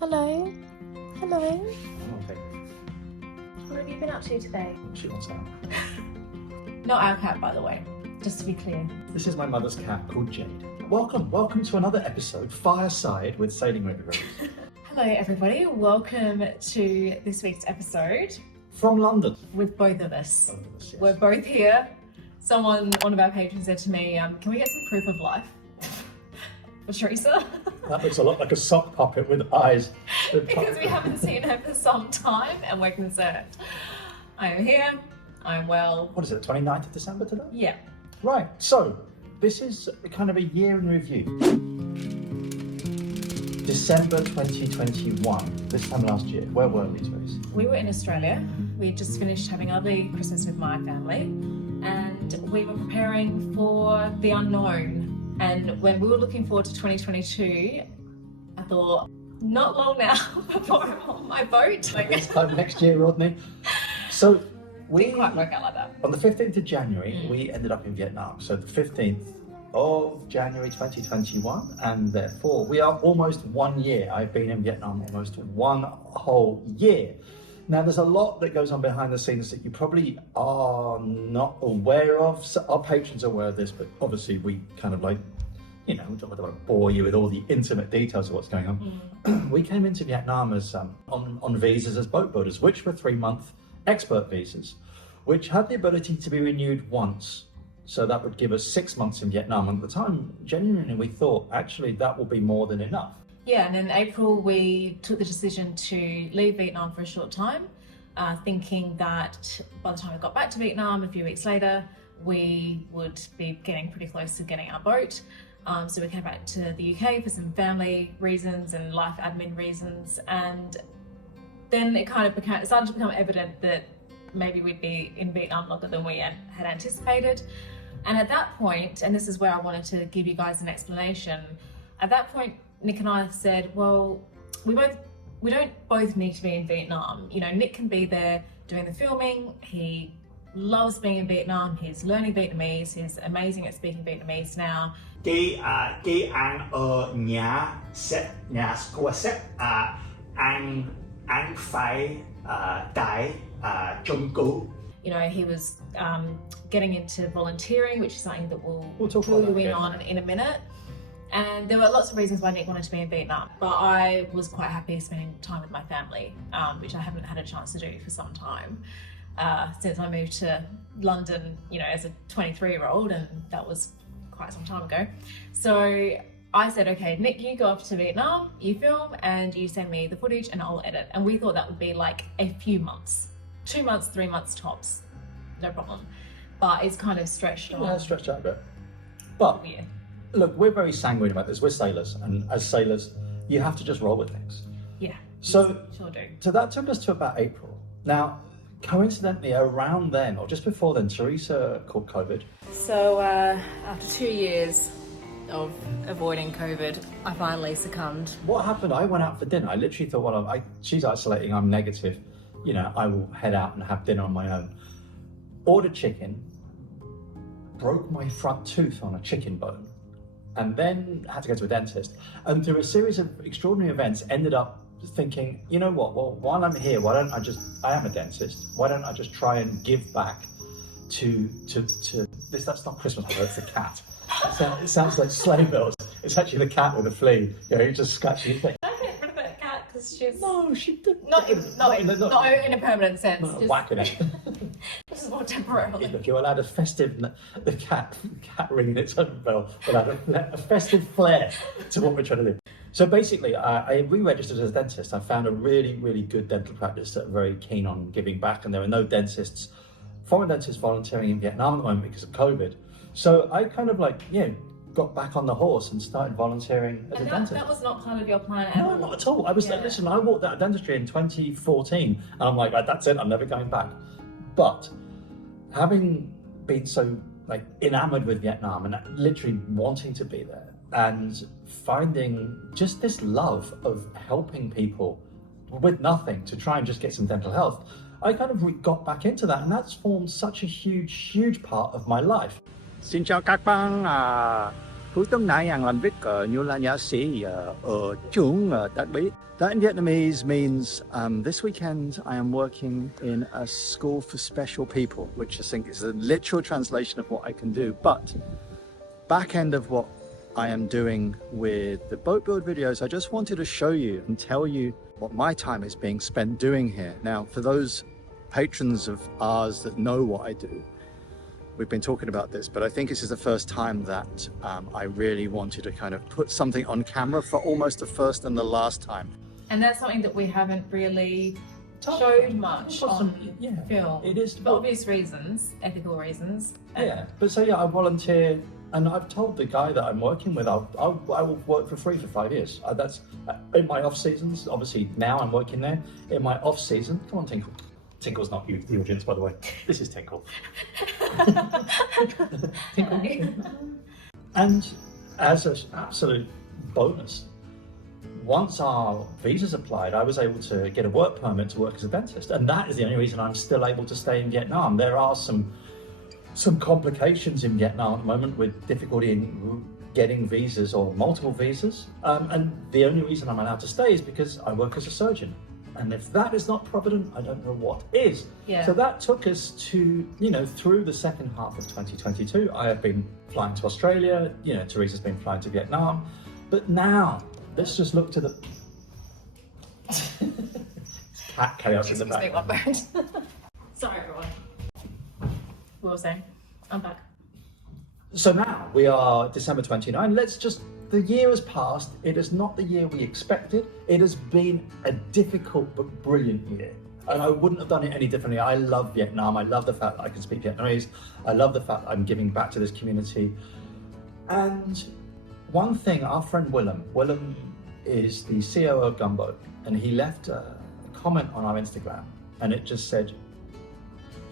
Hello. Hello. Okay. What have you been up to today? She wants out. Not our cat, by the way, just to be clear. This is my mother's cat called Jade. Welcome to another episode, Fireside with Sailing with Rose. Hello, everybody. Welcome to this week's episode From London. with both of us. Both of us, yes. We're both here. One of our patrons said to me, can we get some proof of life for Terysa? That looks a lot like a sock puppet with eyes. Because we haven't seen her for some time and we're concerned. I am here. I'm well. What is it, 29th of December today? Yeah. Right, so this is kind of a year in review. December 2021, this time last year. Where were we, Terysa? We were in Australia. We had just finished having a lovely Christmas with my family and we were preparing for the unknown. And when we were looking forward to 2022, I thought, not long now before I'm on my boat. This time next year, Rodney. So we Didn't quite work out like that. on the 15th of January, we ended up in Vietnam. So the 15th of January 2021, and therefore we are almost 1 year. I've been in Vietnam almost one whole year. Now there's a lot that goes on behind the scenes that you probably are not aware of. So our patrons are aware of this, but obviously we kind of like, we don't want to bore you with all the intimate details of what's going on. We came into Vietnam as on visas as boat builders, which were 3-month expert visas, which had the ability to be renewed once. So that would give us 6 months in Vietnam. And at the time, genuinely, we thought, actually, that will be more than enough. Yeah, and in April, we took the decision to leave Vietnam for a short time, thinking that by the time we got back to Vietnam, a few weeks later, we would be getting pretty close to getting our boat. So we came back to the UK for some family reasons and life admin reasons. And then it kind of started to become evident that maybe we'd be in Vietnam longer than we had anticipated. And at that point, and this is where I wanted to give you guys an explanation, at that point, Nick and I said, well, we don't both need to be in Vietnam. Nick can be there doing the filming. He loves being in Vietnam. He's learning Vietnamese. He's amazing at speaking Vietnamese now. Cái ăn ở nhà của sếp anh phải tại chung cư. He was getting into volunteering, which is something that we'll talk fill about you that, in yeah. on in a minute. And there were lots of reasons why Nick wanted to be in Vietnam, but I was quite happy spending time with my family, which I haven't had a chance to do for some time, since I moved to London, as a 23-year-old, and that was quite some time ago. So I said, okay, Nick, you go off to Vietnam, you film, and you send me the footage and I'll edit. And we thought that would be like a few months, 2 months, 3 months tops, no problem. But it's kind of stretched on. Yeah, stretched out a bit. But Yeah. look, we're very sanguine about this. We're sailors, and as sailors, you have to just roll with things. Yeah. So, Sure do. so that took us to about April. Now, coincidentally, around then, or just before then, Terysa caught COVID. So after 2 years of avoiding COVID, I finally succumbed. What happened? I went out for dinner. I literally thought, well, she's isolating, I'm negative. I will head out and have dinner on my own. Ordered chicken, broke my front tooth on a chicken bone, and then had to go to a dentist. And through a series of extraordinary events, ended up thinking, you know what, well, while I'm here, I am a dentist, why don't I just try and give back to this? That's not Christmas, it's a cat. It sounds like sleigh bells. It's actually the cat with a flea. You just scratch your thing. I get rid of that cat because she's No, she did not in a permanent sense. not Just, whacking it. this is more temporarily. Look, you're allowed the cat ringing its own bell, allowed a festive flair to what we're trying to do. So basically, I re-registered as a dentist. I found a really, really good dental practice that are very keen on giving back, and there are no foreign dentists volunteering in Vietnam at the moment because of COVID. So I kind of got back on the horse and started volunteering as a dentist. That was not part of your plan at No, all. not at all. Listen, I walked out of dentistry in 2014 and I'm like, that's it, I'm never going back. But having been so enamored with Vietnam and literally wanting to be there and finding just this love of helping people with nothing to try and just get some dental health, I kind of got back into that, and that's formed such a huge part of my life. Xin chào các bạn. Thủ tướng này ang làm việc như là nhà sĩ ở trường đặc biệt. That in Vietnamese means this weekend I am working in a school for special people, which I think is a literal translation of what I can do. But back end of what I am doing with the boat build videos, I just wanted to show you and tell you what my time is being spent doing here. Now, for those patrons of ours that know what I do, we've been talking about this, but I think this is the first time that I really wanted to kind of put something on camera for almost the first and the last time. And that's something that we haven't really showed much on film. It is for obvious reasons, ethical reasons. Yeah, but so I volunteer, and I've told the guy that I'm working with, I will work for free for 5 years. That's in my off seasons. Obviously now I'm working there. In my off season, come on, Tinkle. Tinkle's not you, the audience, by the way. This is Tinkle. Tinkle. And as an absolute bonus, once our visas applied, I was able to get a work permit to work as a dentist, and that is the only reason I'm still able to stay in Vietnam. There are some complications in Vietnam at the moment with difficulty in getting visas or multiple visas, and the only reason I'm allowed to stay is because I work as a surgeon. And if that is not provident, I don't know what is. Yeah. So that took us to, through the second half of 2022, I have been flying to Australia, Terysa's been flying to Vietnam, but now, let's just look to the cat chaos in the background. Sorry, everyone. What was I saying? I'm back. So now we are December 29. The year has passed. It is not the year we expected. It has been a difficult but brilliant year. And I wouldn't have done it any differently. I love Vietnam. I love the fact that I can speak Vietnamese. I love the fact that I'm giving back to this community. And one thing, our friend Willem is the CEO of Gumbo, and he left a comment on our Instagram, and it just said,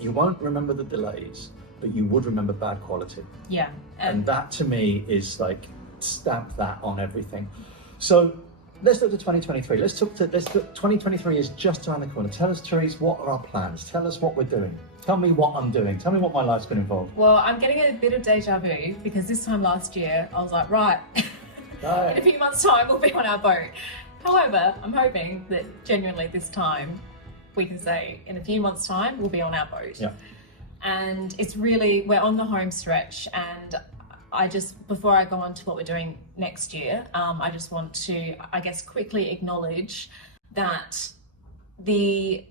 "You won't remember the delays, but you would remember bad quality." Yeah. And that to me is like, stamp that on everything. So let's look to 2023. Let's look 2023 is just around the corner. Tell us, Terysa, what are our plans? Tell us what we're doing. Tell me what I'm doing. Tell me what my life's been involved. Well, I'm getting a bit of deja vu because this time last year I was like, right, in a few months' time we'll be on our boat. However, I'm hoping that genuinely this time we can say in a few months' time we'll be on our boat. Yeah. And it's really, we're on the home stretch, and before I go on to what we're doing next year, I just want to, I guess, quickly acknowledge that the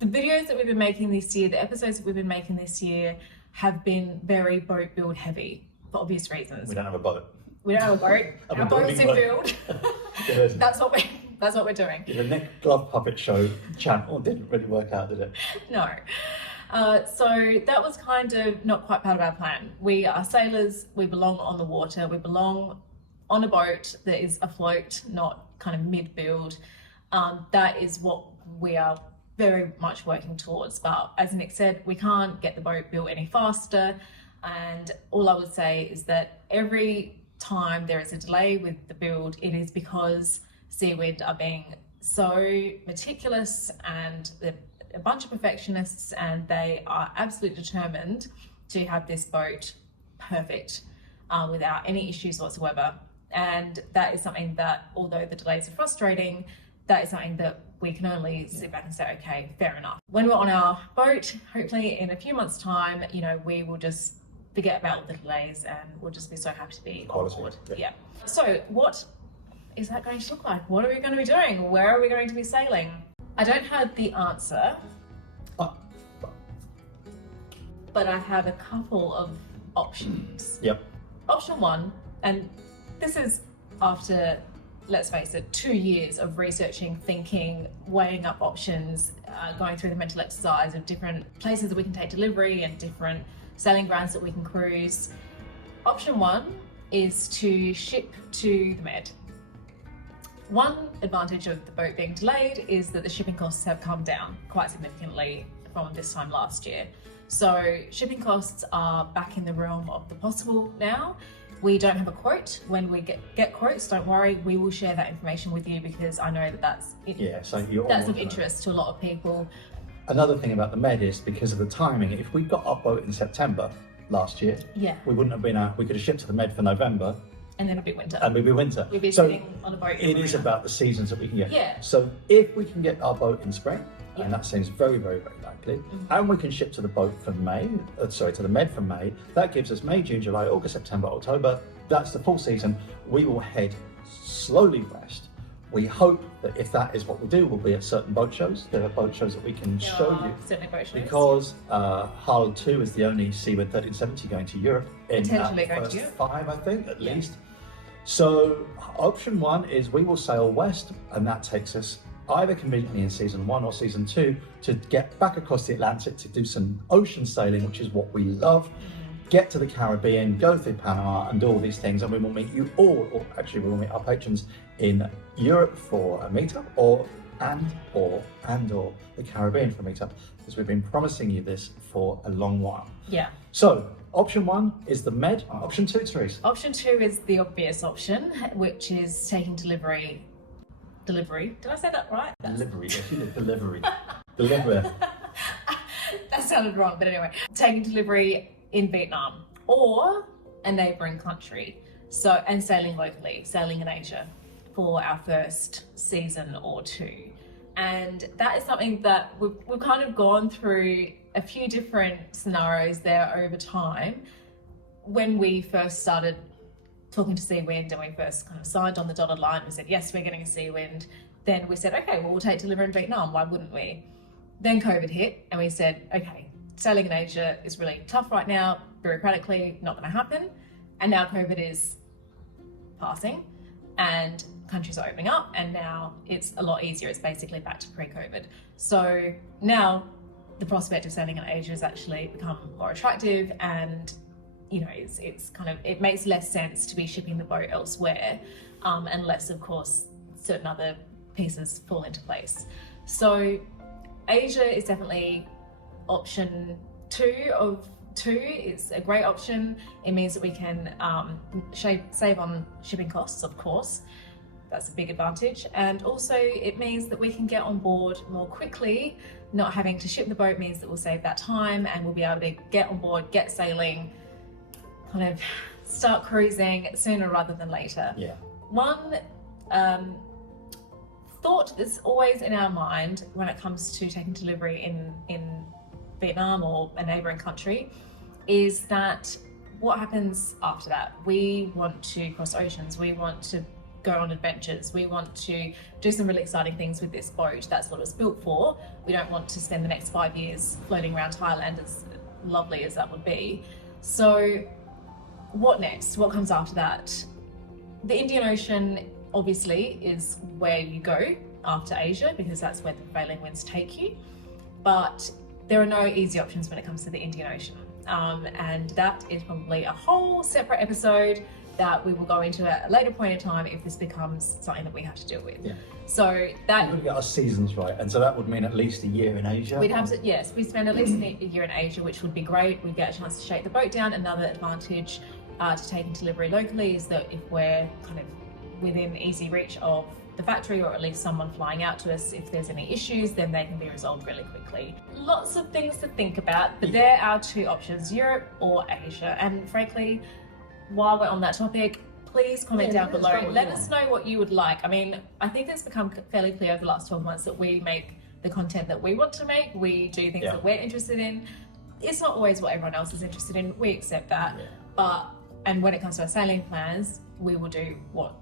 videos that we've been making this year, the episodes that we've been making this year have been very boat build heavy for obvious reasons. We don't have a boat. We don't have a boat. Our boat's in build. That's what we're doing. The Nick Glove Puppet Show channel didn't really work out, did it? No. So that was kind of not quite part of our plan. We are sailors, we belong on the water, we belong on a boat that is afloat, not kind of mid-build. That is what we are very much working towards. But as Nick said, we can't get the boat built any faster. And all I would say is that every time there is a delay with the build, it is because Seawind are being so meticulous, and they're a bunch of perfectionists, and they are absolutely determined to have this boat perfect without any issues whatsoever. And that is something that, although the delays are frustrating, that is something that we can only sit back and say, okay, fair enough. When we're on our boat, hopefully in a few months' time, we will just forget about all the delays and we'll just be so happy to be on board. Yeah. So what is that going to look like? What are we going to be doing? Where are we going to be sailing? I don't have the answer, but I have a couple of options. Yep. Option one, and this is after, let's face it, 2 years of researching, thinking, weighing up options, going through the mental exercise of different places that we can take delivery and different sailing grounds that we can cruise. Option one is to ship to the Med. One advantage of the boat being delayed is that the shipping costs have come down quite significantly from this time last year. So shipping costs are back in the realm of the possible now. We don't have a quote. When we get quotes, don't worry, we will share that information with you, because I know that that's of interest to a lot of people. Another thing about the Med is, because of the timing, if we got our boat in September, last year. Yeah. We wouldn't have been out. We could have shipped to the Med for November, And then a bit winter. and we'd be winter. We'd be So sitting on a boat. it is about the seasons that we can get. Yeah. So if we can get our boat in spring, Yeah. and that seems very, very, very likely, and we can ship to the boat for May, to the Med for May, that gives us May, June, July, August, September, October. That's the full season. We will head slowly west. We hope that if that is what we do, we'll be at certain boat shows. There are boat shows that we can show you. Certainly boat shows. Because Hull 2 is the only Seawind 1370 going to Europe in Potentially the going to first Europe. 5, I think, at Yeah. least. So option 1 is we will sail west, and that takes us either conveniently in season 1 or season 2 to get back across the Atlantic to do some ocean sailing, which is what we love. Get to the Caribbean, go through Panama, and do all these things, and we will meet you all, or actually we will meet our patrons in Europe for a meetup, or the Caribbean for a meetup, because we've been promising you this for a long while. Yeah. So option 1 is the Med. Option 2, Terysa. Option 2 is the obvious option, which is taking delivery. Delivery? Did I say that right? Delivery. Yes, you did delivery. Delivery. That sounded wrong, but anyway, taking delivery in Vietnam or a neighbouring country. So, and sailing locally, sailing in Asia for our first season or 2. And that is something that we've kind of gone through a few different scenarios there over time. When we first started talking to Seawind and we first kind of signed on the dotted line, we said, yes, we're getting a Seawind. Then we said, okay, well, we'll take delivery in Vietnam. Why wouldn't we? Then COVID hit and we said, okay, sailing in Asia is really tough right now, bureaucratically, not going to happen. And now COVID is passing and countries are opening up, and now it's a lot easier. It's basically back to pre-COVID. So now the prospect of sailing in Asia has actually become more attractive, and you know, it's kind of, it makes less sense to be shipping the boat elsewhere, unless of course certain other pieces fall into place. So Asia is definitely option 2 of 2. It's a great option. It means that we can save on shipping costs, of course. That's a big advantage. And also it means that we can get on board more quickly. Not having to ship the boat means that we'll save that time, and we'll be able to get on board, get sailing, kind of start cruising sooner rather than later. Yeah. One thought that's always in our mind when it comes to taking delivery in Vietnam or a neighbouring country is that what happens after that? We want to cross oceans, we want to go on adventures, we want to do some really exciting things with this boat. That's what it's built for. We don't want to spend the next 5 years floating around Thailand, as lovely as that would be. So what next? What comes after that? The Indian Ocean obviously is where you go after Asia, because that's where the prevailing winds take you. But there are no easy options when it comes to the Indian Ocean. And that is probably a whole separate episode that we will go into at a later point in time if this becomes something that we have to deal with. Yeah. So that We've got to get our seasons right, and so that would mean at least a year in Asia. we'd have to, yes, we spend at least a year in Asia, which would be great. We'd get a chance to shake the boat down. Another advantage to taking delivery locally is that if we're kind of within easy reach of the factory, or at least someone flying out to us, if there's any issues, then they can be resolved really quickly. Lots of things to think about, but there are 2 options, Europe or Asia. And frankly, while we're on that topic, please comment down below. Let us know what you would like. I mean, I think it's become fairly clear over the last 12 months that we make the content that we want to make. We do things that we're interested in. It's not always what everyone else is interested in. We accept that. And when it comes to our sailing plans, we will do what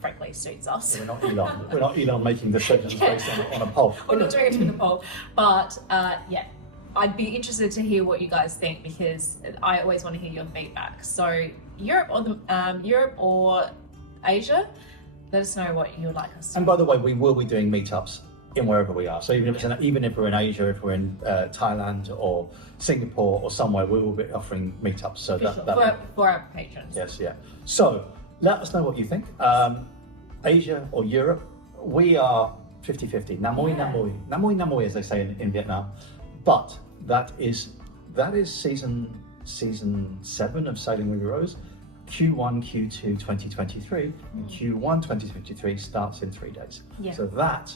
frankly suits us. We're not Elon. We're not Elon making decisions based on a poll. We're not doing it with a poll. But yeah, I'd be interested to hear what you guys think, because I always want to hear your feedback. So Europe or Asia, let us know what you would like us to. And by the way, we will be doing meetups in wherever we are. So even if we're in Asia, if we're in Thailand or Singapore or somewhere, we will be offering meetups. So for our patrons. Yes, yeah. So let us know what you think. Asia or Europe, we are 50-50. Namoi, namoi. Namoi, namoi, as they say in Vietnam. But that is season 7 of Sailing with Rose. Q1, Q2 2023, and Q1 2023 starts in 3 days. Yeah. So that,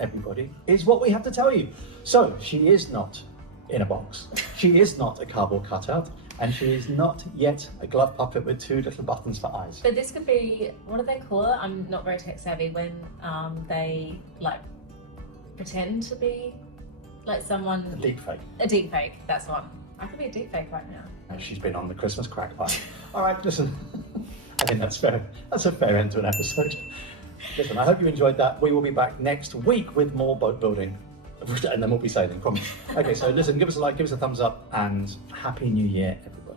everybody, is what we have to tell you. So she is not in a box. She is not a cardboard cutout, and she is not yet a glove puppet with 2 little buttons for eyes. But this could be, what do they call it? I'm not very tech savvy, when they like pretend to be like someone. A deep fake. A deep fake, that's one. I could be a deep fake right now. She's been on the Christmas crack pipe. All right, listen. I think that's fair. That's a fair end to an episode. Listen, I hope you enjoyed that. We will be back next week with more boat building, and then we'll be sailing. Promise. Okay, so listen, give us a like, give us a thumbs up, and Happy New Year, everybody.